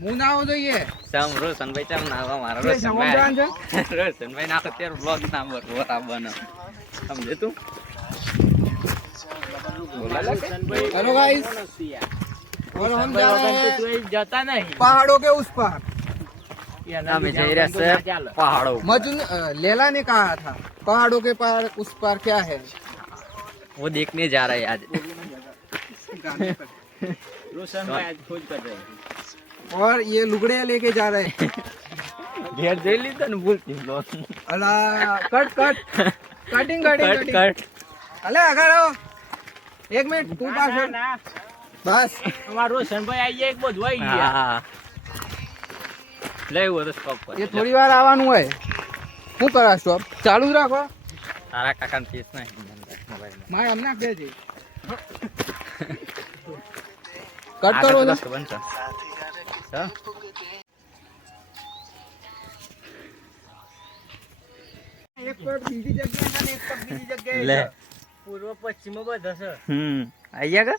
હું ના આવો જોઈએ સમ રોશનભાઈ ચમ નાવા મારો તે સમજાવવાનું છે? રોશનભાઈ રોશનભાઈ નાખો ત્યારે બ્લોગ ના બરોબર બનો સમજે તું हेलो गाइस और हम जा रहे हैं જતા નહીં पहाड़ों के उस पार અમે જઈ રહ્યા છે પહાડો ઉપર. मजनू अ, लैला ने कहा था पहाड़ों के पार उस पार क्या है वो देखने जा रहे हैं आज રોશનભાઈ આજ ખોજ કર રહે और ये लुगड़े लेके जा रहे हैं ઘેર જઈ લીધો ને ભૂલથી બ્લોગ अला cut cut cutting cutting cut cutting cut अले अगर आओ एक मिनट तू पास हो। बस અમારો રોશનભાઈ આવી ગયા એક બધું આવી ગયા હા લે એવું તો સ્ટોપ પર ये थोड़ी बार આવવાનું હોય શું કરા સ્ટોપ ચાલુ જ રાખો તારા કાકા ને પીસ નહીં મોબાઈલમાં મારે હમણાં કે છે કટ કરો ને બનશે હા? એક પગ બીજી જગ્યાએ છે ને એક પગ બીજી જગ્યાએ લે. છે. પૂર્વ પશ્ચિમ બધા છે. હમ. આયા કે?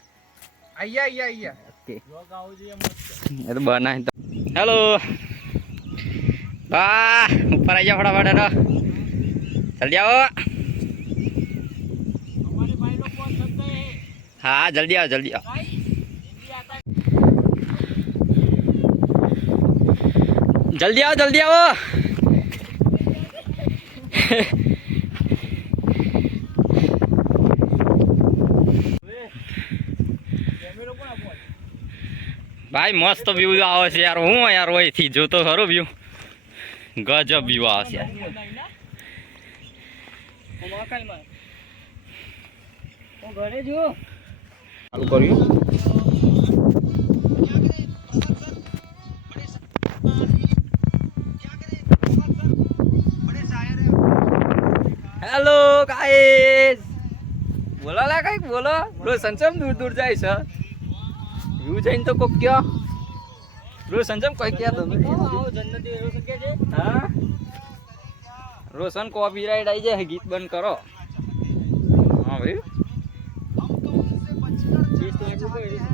અહીંયા અહીંયા અહીંયા ઓકે. લોક આવું જોઈએ મસ્ત એ તો બનાવી તો. હેલો. બા ઉપર આવી જાઓ ફટાફટ પસંદ હે હા જલ્દી આવો જલ્દી આવો. જલ્દી આવો જલ્દી આવો. ભાઈ મસ્ત વ્યૂ આવે છે યાર. હું યાર અહીંથી જોતો ખરો વ્યૂ ગજબ વ્યૂ આવે છે ઘરે જો ચાલુ કર્યું? હેલો ગાઈસ બોલો લા કંઈક બોલો. બ્રો સંચમ દૂર દૂર જાય છે. યુ જઈને તો કોક કયો. બ્રો સંચમ કોઈ કે તો હા? રોશન કોપીરાઈટ આવી જાય ગીત બંધ કરો.